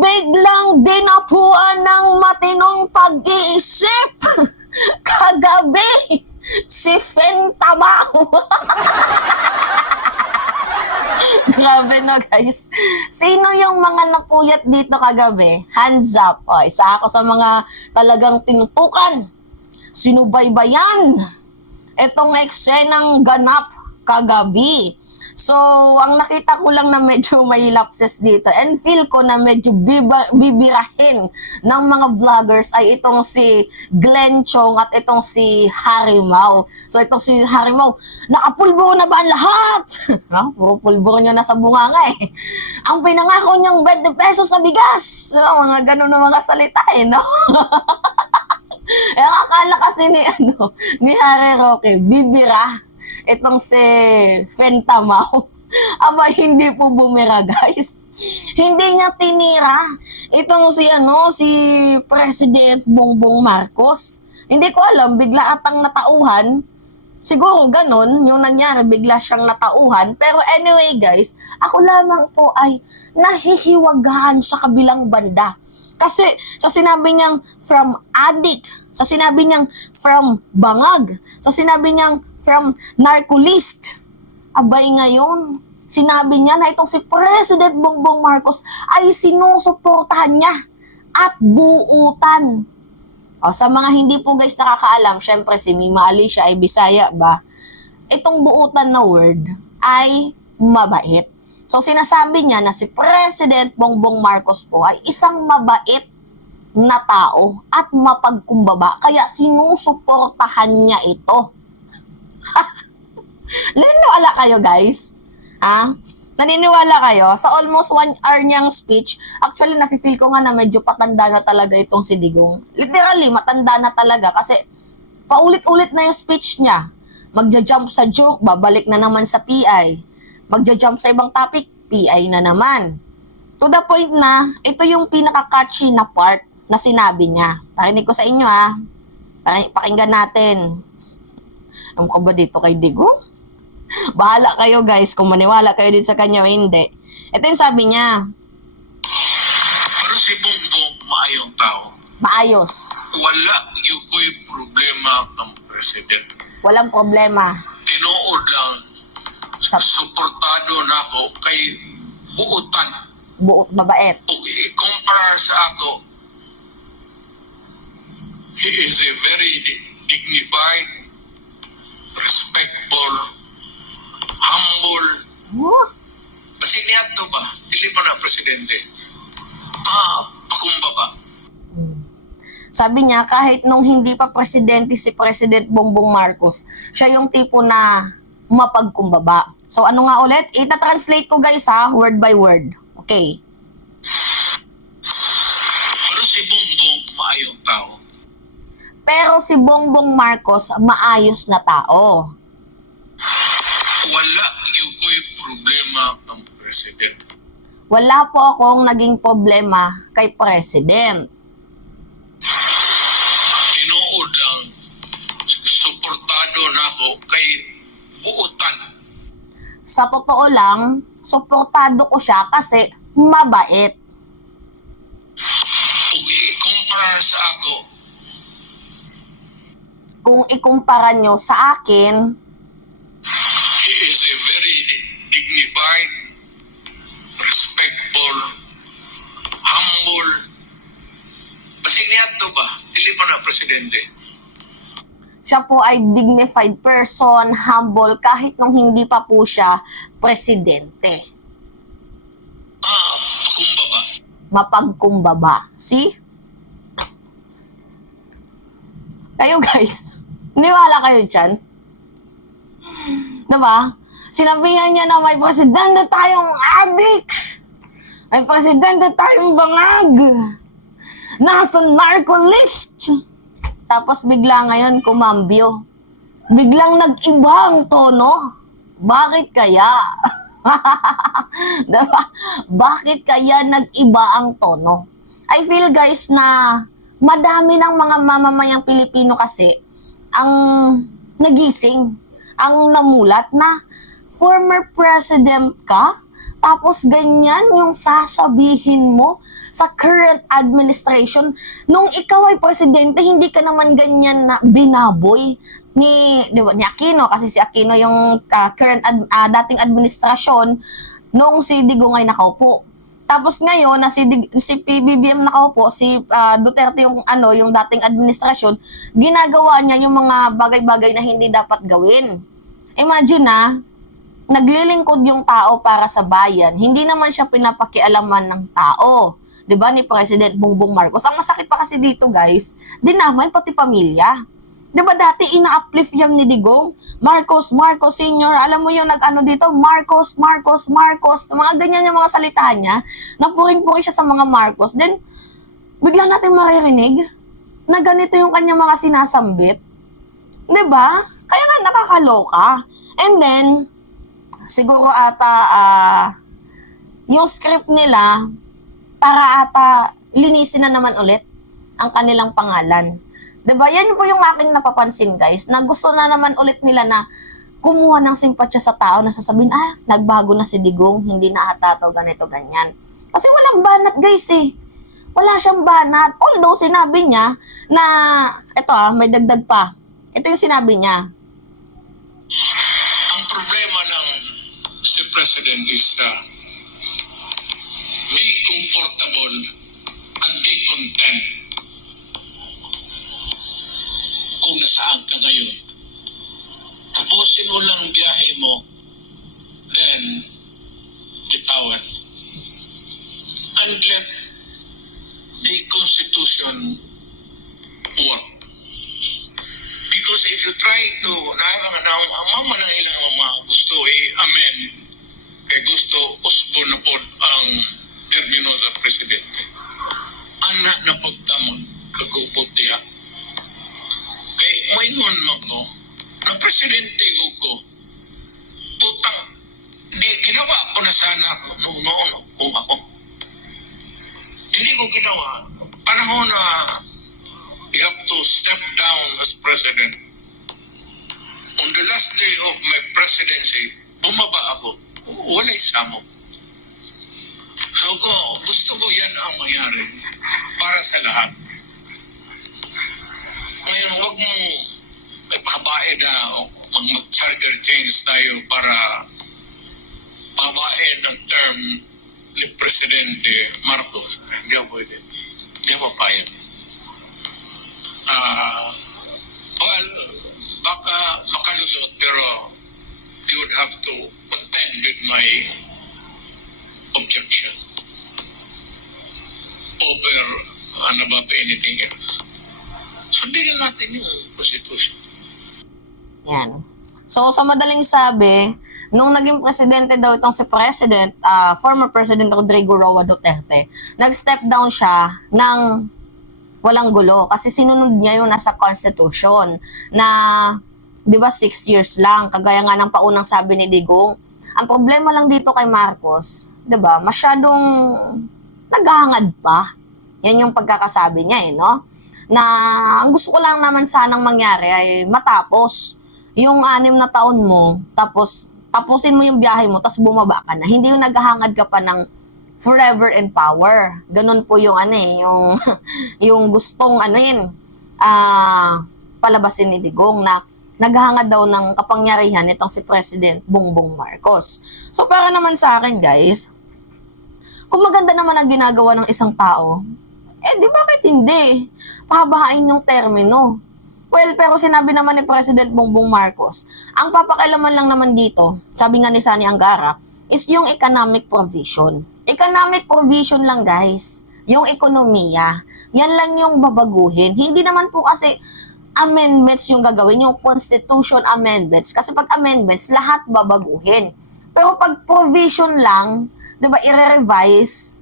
biglang dinapuan ng matinong pag-iisip. Kagabi, si Fentamao. Grabe no guys. Sino yung mga napuyat dito kagabi? Hands up. O, isa ako sa mga talagang tinutukan. Sinubaybayan itong eksenang ganap kagabi. So, ang nakita ko lang na medyo may lapses dito and feel ko na medyo bibirahin ng mga vloggers ay itong si Glenn Chong at itong si Harimau. So, itong si Harimau, nakapulburo na ba ang lahat? Puro pulburo nyo na sa bunganga eh. Ang pinangako niyang 20 pesos na bigas. So, mga ganun na mga salita eh, no? Eh, akala kasi ni Harry Roque, bibira itong si Fentamao. Aba, hindi po bumira, guys. Hindi niya tinira itong si President Bongbong Marcos. Hindi ko alam, bigla atang natauhan. Siguro ganun, yung nangyari, bigla siyang natauhan. Pero anyway, guys, ako lamang po ay nahihiwagahan sa kabilang banda. Kasi sa sinabi niyang from addict, sa sinabi niyang from bangag, sa sinabi niyang from narcolist. Abay ngayon, sinabi niya na itong si President Bongbong Marcos ay sinusuportahan niya at buutan. O, sa mga hindi po guys nakakaalam, syempre si Mima Alicia ay Bisaya ba? Itong buutan na word ay mabait. So sinasabi niya na si President Bongbong Marcos po ay isang mabait na tao at mapagkumbaba. Kaya sinusuportahan niya ito. Naniniwala kayo guys? Ha? Naniniwala kayo? Sa almost 1 hour niyang speech, actually nafe-feel ko nga na medyo patanda na talaga itong si Digong. Literally, matanda na talaga kasi paulit-ulit na yung speech niya. Magja-jump sa joke, babalik na naman sa PI. Magja-jump sa ibang topic, PI na naman. To the point na, ito yung pinaka-catchy na part na sinabi niya. Parinig ko sa inyo ha. Pakinggan natin. Alam ko ba dito kay Digong? Bahala kayo guys kung maniwala kayo din sa kanya o hindi. Ito yung sabi niya. Pero si Bongbong maayong tao. Maayos. Wala yung ko'y problema ng president. Walang problema. Tinuod lang. Suportado na ako kay buutan. Buot mabait. O i-compare sa ako, he is a very dignified, respectful, humble. Huh? Kasi niya to ba? Dili pa na presidente. Pakumbaba. Sabi niya, kahit nung hindi pa presidente si President Bongbong Marcos, siya yung tipo na mapagkumbaba. So ano nga ulit? Ita-translate ko guys ha, word by word. Okay. Pero si Bongbong maayong tao. Pero si Bongbong Marcos, maayos na tao. Wala yung ko'y problema ng president. Wala po akong naging problema kay President. Tinuod lang. Suportado na ako kay buutan. Sa totoo lang, suportado ko siya kasi mabait. Kung i-compare sa ako, Kung ikumpara nyo sa akin, he is a very dignified, respectful, humble. Kasi niya to ba? Dili pa na presidente. siya po ay dignified person, humble, kahit nung hindi pa po siya presidente. Kumbaba. Mapagkumbaba. See? Kayo guys, niwala kayo dyan? Diba? Sinabihan niya na may presidente tayong addict. May presidente tayong bangag. Nasa narcolist. Tapos bigla ngayon kumambyo. Biglang nag-iba ang tono. Bakit kaya? Diba? Bakit kaya nag-iba ang tono? I feel guys na madami ng mga mamamayang Pilipino kasi ang nagising, ang namulat na former president ka, Tapos ganyan yung sasabihin mo sa current administration. Nung ikaw ay presidente, hindi ka naman ganyan na binaboy ni, di ba, ni Aquino, kasi si Aquino yung dating administrasyon noong si Digong ay nakaupo. Tapos ngayon na si PBBM nakaupo, si Duterte yung yung dating administrasyon, ginagawa niya yung mga bagay-bagay na hindi dapat gawin. Imagine naglilingkod yung tao para sa bayan. Hindi naman siya pinapakialaman ng tao. 'Di ba ni President Bongbong Marcos? Ang masakit pa kasi dito, guys, dinamay pati pamilya. 'Di ba dati ina-uplift yan ni Digong? Marcos Senior, alam mo yung nag-ano dito, Marcos. Mga ganyan yung mga salita niya. Napuring-puri siya sa mga Marcos. Then, bigla natin maririnig na ganito yung kanyang mga sinasambit. 'Di ba? Kaya nga nakakaloka. And then, siguro yung script nila para linisin na naman ulit ang kanilang pangalan. 'Di ba? Yan po yung aking napapansin, guys, na gusto na naman ulit nila na kumuha ng simpatsya sa tao na sasabihin, nagbago na si Digong, hindi na ata to, ganito, ganyan. Kasi walang banat, guys, eh. Wala siyang banat. Although sinabi niya na, ito may dagdag pa. Ito yung sinabi niya. Ang problema lang si President is be comfortable and be content kung nasaan ka ngayon. Tapusin mo lang ang biyahe mo, then bitawan. And let the Constitution work. Because if you try to, ang mga ilang mga gusto amend, gusto usbo na po ang termino sa presidente. Anak na pagtamon, kagupot diya. Moingon mo ko, na presidente ko, putang, ginawa ko na sana noon kung ako. Hindi ko ginawa. Panahon na you have to step down as president. On the last day of my presidency, bumaba ako. Wala'y samok. So gusto ko yan ang mangyari para sa lahat. Ngayon, huwag mo ipabae na mag-charter change tayo para pabae ng term ni Presidente Marcos. Hindi ako pwede. Hindi ako payag. Well, baka makalusot, pero you would have to contend with my objection over above anything else. Sundin na natin yung Constitution. Yan. So, sa madaling sabi, nung naging presidente daw itong si former President Rodrigo Roa Duterte, nag-step down siya ng walang gulo kasi sinunod niya yung nasa Constitution na, di ba, 6 years lang, kagaya nga ng paunang sabi ni Digong. Ang problema lang dito kay Marcos, di ba, masyadong naghahangad pa. Yan yung pagkakasabi niya, no? Na ang gusto ko lang naman sanang mangyari ay matapos yung 6 na taon mo, tapos tapusin mo yung biyahe mo, tapos bumaba ka na. Hindi yung naghahangad ka pa ng forever in power. Ganun po yung yung gustong palabasin ni Digong na naghahangad daw ng kapangyarihan itong si President Bongbong Marcos. So para naman sa akin, guys, kung maganda naman ang ginagawa ng isang tao, di bakit hindi? Pahabain yung termino. Well, pero sinabi naman ni President Bongbong Marcos, ang papakailaman lang naman dito, sabi nga ni Sani Angara, is yung economic provision. Economic provision lang, guys. Yung ekonomiya. Yan lang yung babaguhin. Hindi naman po kasi amendments yung gagawin, yung constitution amendments. Kasi pag amendments, lahat babaguhin. Pero pag provision lang, di ba, i-revise,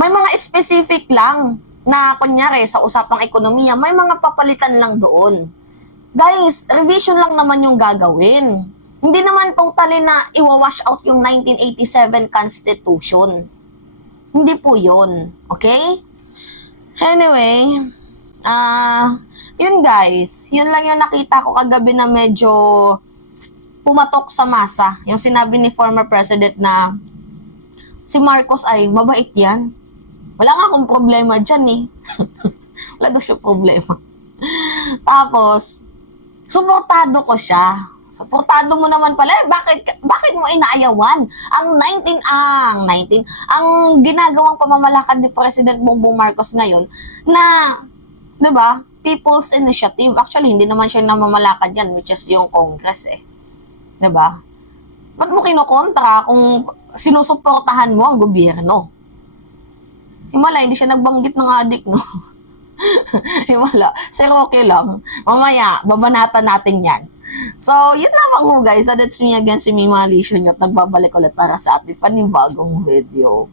may mga specific lang na kunyari sa usapang ekonomiya, may mga papalitan lang doon. Guys, revision lang naman yung gagawin. Hindi naman totally na iwawash out yung 1987 Constitution. Hindi po yun. Okay? Anyway, yun guys. Yun lang yung nakita ko kagabi na medyo pumatok sa masa. Yung sinabi ni former president na si Marcos ay mabait yan. Wala nga akong problema dyan eh. Wala daw siya problema. Tapos, suportado ko siya. Suportado mo naman pala. Bakit mo inaayawan? Ang ginagawang pamamalakad ni President Bongbong Marcos ngayon na, 'di ba? People's Initiative. Actually, hindi naman siya namamalakad yan, which is yung Congress eh. 'Di ba? Ba't mo kinokontra kung sinusuportahan mo ang gobyerno? Himala, hindi siya nagbanggit ng adik, no? Himala, si Roque lang. Mamaya, babanatan natin yan. So, yun lamang ho guys. So, that's me again, si Mima Alicia at nagbabalik ulit para sa ating panibagong video.